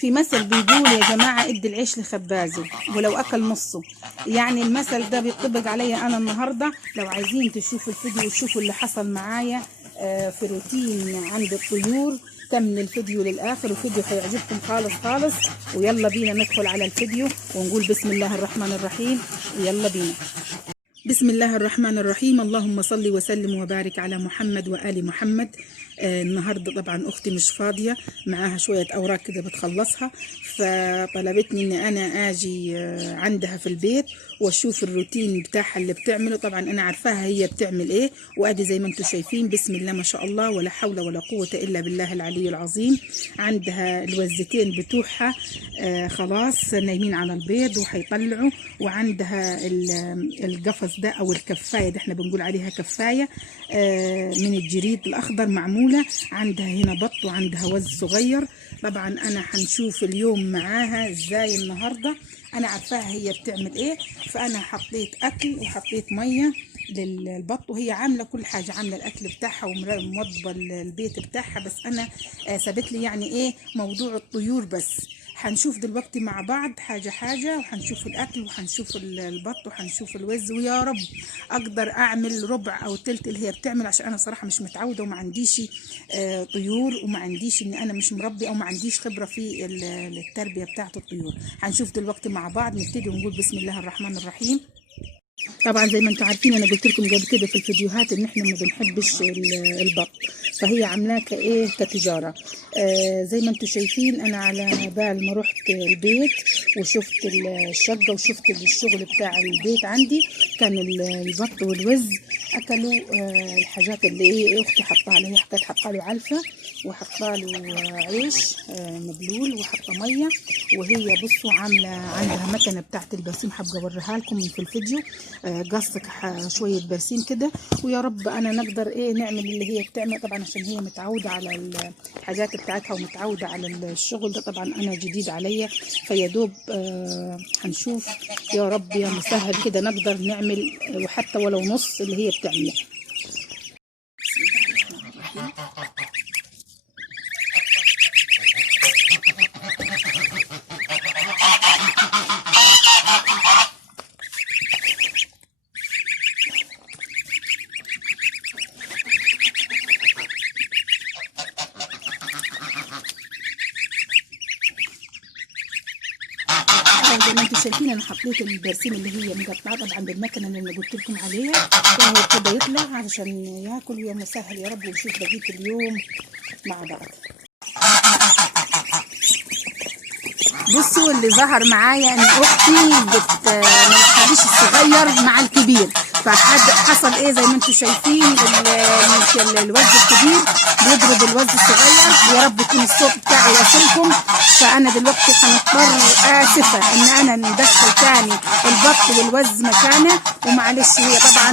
في مثل بيقول يا جماعة ادي العيش لخبازه ولو أكل نصه. يعني المثل ده بيطبق عليا أنا النهاردة. لو عايزين تشوفوا الفيديو وتشوفوا اللي حصل معايا في روتين عند الطيور، كمل الفيديو للآخر، الفيديو هيعجبكم خالص خالص. ويلا بينا ندخل على الفيديو ونقول بسم الله الرحمن الرحيم. ويلا بينا. بسم الله الرحمن الرحيم. اللهم صل وسلم وبارك على محمد وآل محمد. النهاردة طبعا أختي مش فاضية، معاها شوية أوراق كده بتخلصها، فطلبتني إن أنا آجي عندها في البيت وأشوف الروتين بتاعها اللي بتعمله. طبعا أنا عارفاها هي بتعمل إيه، وأدي زي ما أنتم شايفين بسم الله ما شاء الله ولا حول ولا قوة إلا بالله العلي العظيم. عندها الوزتين بتوعها خلاص نايمين على البيض وهيطلعوا، وعندها القفص ده أو الكفاية ده احنا بنقول عليها كفاية من الجريد الأخضر معمولة. عندها هنا بط وعندها وز صغير. طبعا أنا هنشوف اليوم معاها ازاي النهاردة. أنا عارفاها هي بتعمل ايه، فأنا حطيت أكل وحطيت مية للبط، وهي عاملة كل حاجة، عاملة الأكل بتاعها وموضبة البيت بتاعها. بس أنا سابت لي يعني ايه موضوع الطيور بس. هنشوف دلوقتي مع بعض حاجة حاجة، وهنشوف الأكل وهنشوف البط وهنشوف الوز، ويا رب أقدر أعمل ربع أو تلت اللي هي بتعمل، عشان أنا صراحة مش متعودة وما عنديش طيور، وما عنديش إن أنا مش مربي أو ما عنديش خبرة في التربية بتاعة الطيور. هنشوف دلوقتي مع بعض. نبتدي ونقول بسم الله الرحمن الرحيم. طبعا زي ما انتم عارفين انا قلت لكم قبل كده في الفيديوهات ان احنا ما بنحبش البط، فهي عاملاه كايه كتجاره. زي ما انتم شايفين انا على بال ما رحت البيت وشفت الشقه وشفت الشغل بتاع البيت عندي، كان البط والوز اكلوا الحاجات اللي ايه اختي حطها له. هي كانت حاطه له علفه وحطه له عيش مبلول وحطه ميه، وهي بصوا عامله عندها مكنه بتاعت البرسيم، حابه اوريها لكم في الفيديو. قصك شويه برسيم كده، ويا رب انا نقدر ايه نعمل اللي هي بتعمل. طبعا عشان هي متعوده على الحاجات بتاعتها ومتعوده على الشغل ده، طبعا انا جديد عليا، فيا دوب هنشوف يا رب يا مسهل كده نقدر نعمل وحتى ولو نص اللي هي بتعمله. زي ما انتم شايفين انا حطيت البرسيم اللي هي مقطعه طبعا بالمكنه اللي قلت لكم عليها، وهو ابتدى يطلع علشان ياكل. ويا مسهل يا رب ونشوف بقيه اليوم مع بعض. بصوا اللي ظهر معايا ان اختي ما بتخليش الصغير مع الكبير، فحصل ايه زي ما انتم شايفين الوز الكبير بيضرب الوز الصغير. يا رب يكون الصوت بتاعي واصلكم. فانا دلوقتي هنضطر اسفه ان انا ندخل تاني البط والوز مكانه، ومعلش هي طبعا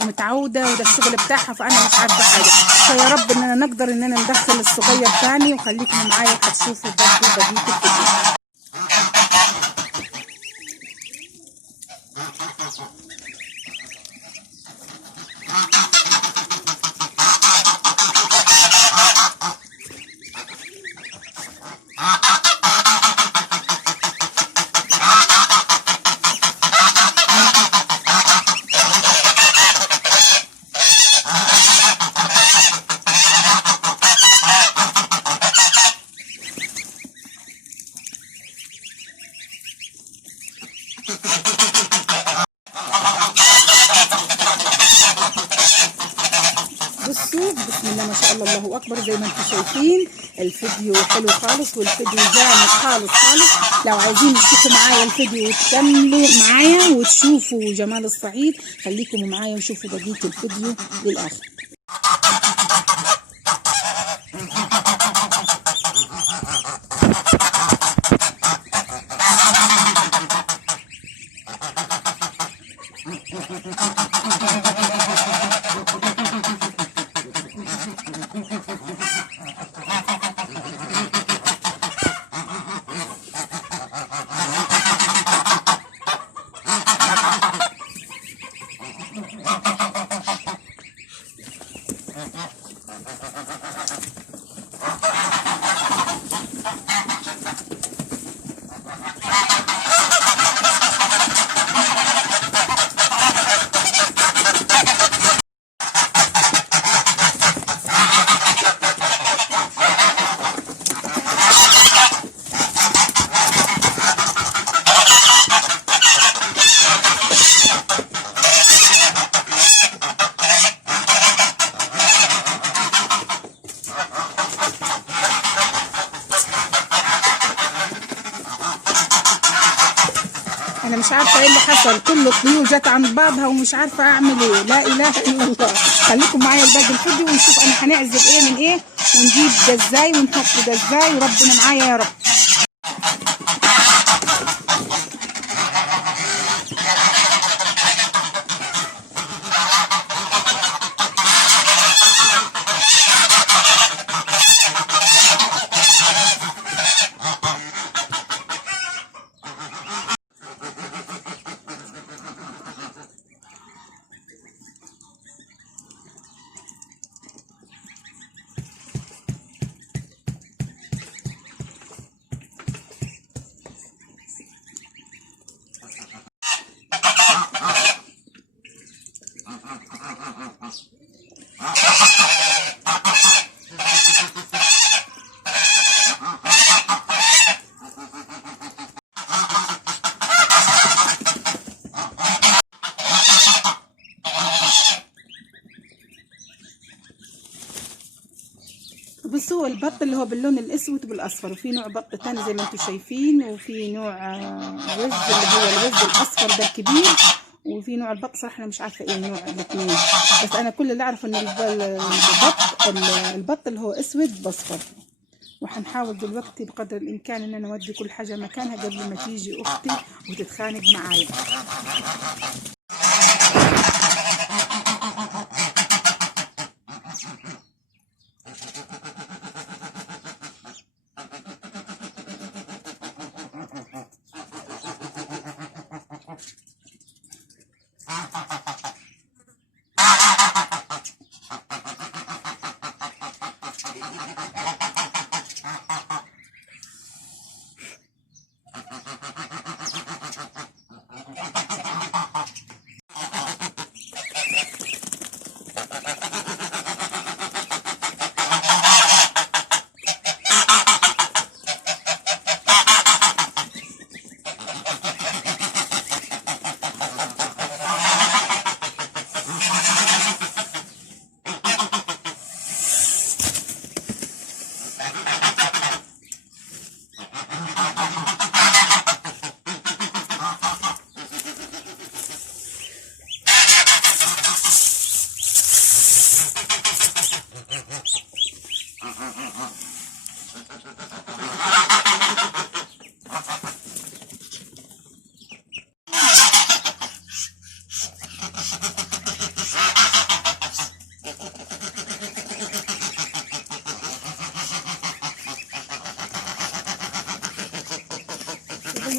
متعوده وده الشغل بتاعها، فانا مش عارفه حاجه. فيا رب اننا نقدر اننا ندخل الصغير تاني، وخليكم معايا وهتشوفوا برضه بقيه الفيديو. بصوا بسم الله ما شاء الله الله اكبر. زي ما انتم شايفين الفيديو حلو خالص والفيديو جامد خالص خالص. لو عايزين تشوفوا معايا الفيديو وتكملوا معايا وتشوفوا جمال الصعيد، خليكم معايا وشوفوا بقيه الفيديو للاخر. مش عارفه ايه اللي حصل، كل الطيور جت عند بعضها ومش عارفه اعمل ايه. لا اله الا الله. خليكم معايا لباقي الفيديو ونشوف انا هنعزل ايه من ايه، ونجيب ده ازاي ونحط ده ازاي، وربنا معايا يا رب. بصوا البط اللي هو باللون الاسود والاصفر، وفي نوع بط تاني زي ما انتم شايفين، وفي نوع وز اللي هو الوز الاصفر ده الكبير، وفي نوع البط صراحه انا مش عارفه ايه نوع الاثنين، بس انا كل اللي اعرف ان البط اللي هو اسود باصفر. وهنحاول دلوقتي بقدر الامكان ان انا اودي كل حاجه مكانها قبل ما تيجي اختي وتتخانق معايا.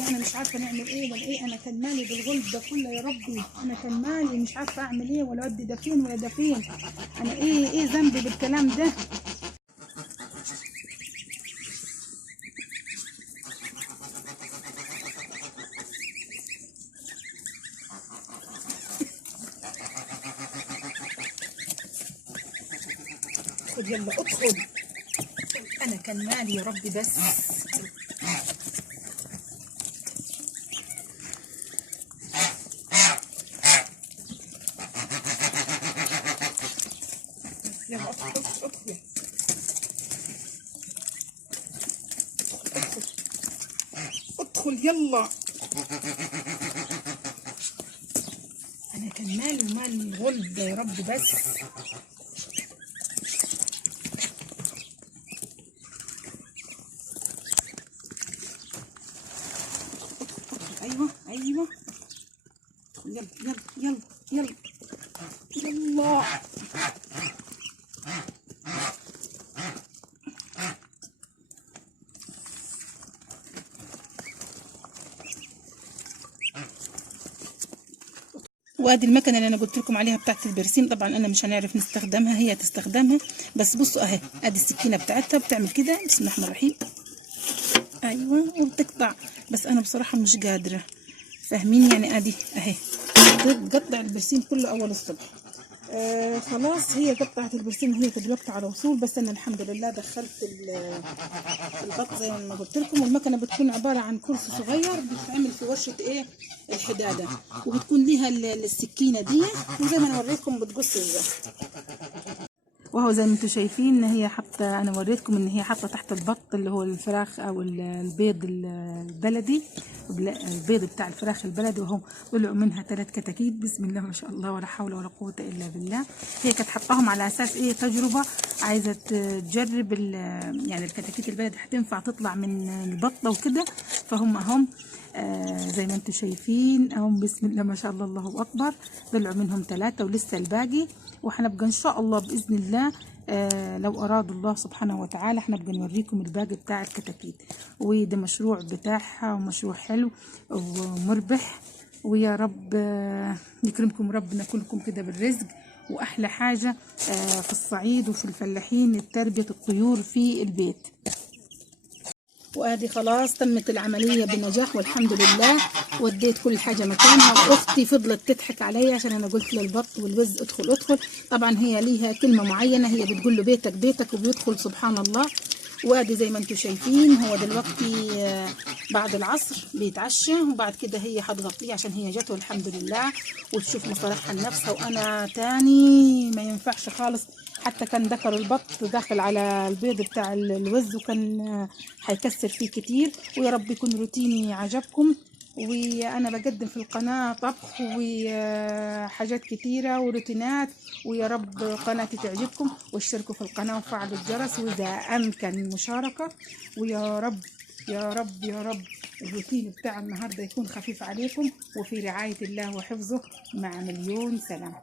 انا مش عارفه نعمل ايه ولا ايه، انا كان مالي بالغلب ده كله يا ربي، انا كان مالي مش عارفه اعمل ايه ولا اودي ده فين ولا ده فين، انا ايه ذنبي بالكلام ده. ادخل يلا ادخل، انا كان مالي يا ربي بس. يلا ادخل ادخل يلا، انا كان مالي ومال الغلب ده يا رب بس. ايوه يلا يلا يلا يلا يلا. وادي المكنه اللي انا قلت لكم عليها بتاعت البرسيم، طبعا انا مش هنعرف نستخدمها، هي تستخدمها بس. بصوا اهي ادي السكينه بتاعتها بتعمل كده، بسم الله الرحمن الرحيم، ايوه وبتقطع، بس انا بصراحه مش قادره، فاهمين يعني؟ ادي اهي بتقطع البرسيم كله اول الصبح. خلاص هي قطعت البرسيم وهي دلوقتي على وصول، بس انا الحمد لله دخلت البط زي ما قلت لكم. والمكنه بتكون عباره عن كرسي صغير بتتعمل في ورشه ايه الحداده، وبتكون ليها السكينه دي، وزي ما انا وريتكم بتقص ازاي. وهو زي ما انتم شايفين ان هي حاطه، انا وريتكم ان هي حاطه تحت البط اللي هو الفراخ او البيض البلدي، البيض بتاع الفراخ البلدي، وهم طلعوا منها 3 كتاكيت. بسم الله ما شاء الله ولا حول ولا قوه الا بالله. هي كانت حطاهم على اساس ايه؟ تجربه، عايزه تجرب يعني الكتاكيت البلدي هتنفع تطلع من البطه وكده. فهم زي ما انتم شايفين اهم، بسم الله ما شاء الله الله اكبر. طلعوا منهم 3 ولسه الباقي، وهنبقى ان شاء الله باذن الله لو اراد الله سبحانه وتعالى هنبقى نوريكم الباقي بتاع الكتاكيت. وده مشروع بتاعها ومشروع حلو ومربح، ويا رب يكرمكم ربنا كلكم كده بالرزق. واحلى حاجه في الصعيد وفي الفلاحين تربيه الطيور في البيت. وادي خلاص تمت العمليه بنجاح والحمد لله. وديت كل حاجه مكانها. اختي فضلت تضحك عليا عشان انا قلت للبط والوز ادخل ادخل. طبعا هي ليها كلمه معينه، هي بتقول له بيتك بيتك، وبيدخل سبحان الله. وادي زي ما انتم شايفين هو دلوقتي بعد العصر بيتعشى، وبعد كده هي هتغطيه عشان هي جت والحمد لله، وتشوف مصالحها لنفسها. وانا تاني ما ينفعش خالص، حتى كان ذكر البط داخل على البيض بتاع الوز وكان هيكسر فيه كتير. ويا رب يكون روتيني عجبكم. وانا بقدم في القناة طبخ وحاجات كتيرة وروتينات، ويا رب قناتي تعجبكم. واشتركوا في القناة وفعلوا الجرس واذا امكن المشاركة. ويا رب يا رب يا رب الروتين بتاع النهاردة يكون خفيف عليكم، وفي رعاية الله وحفظه، مع مليون سلام.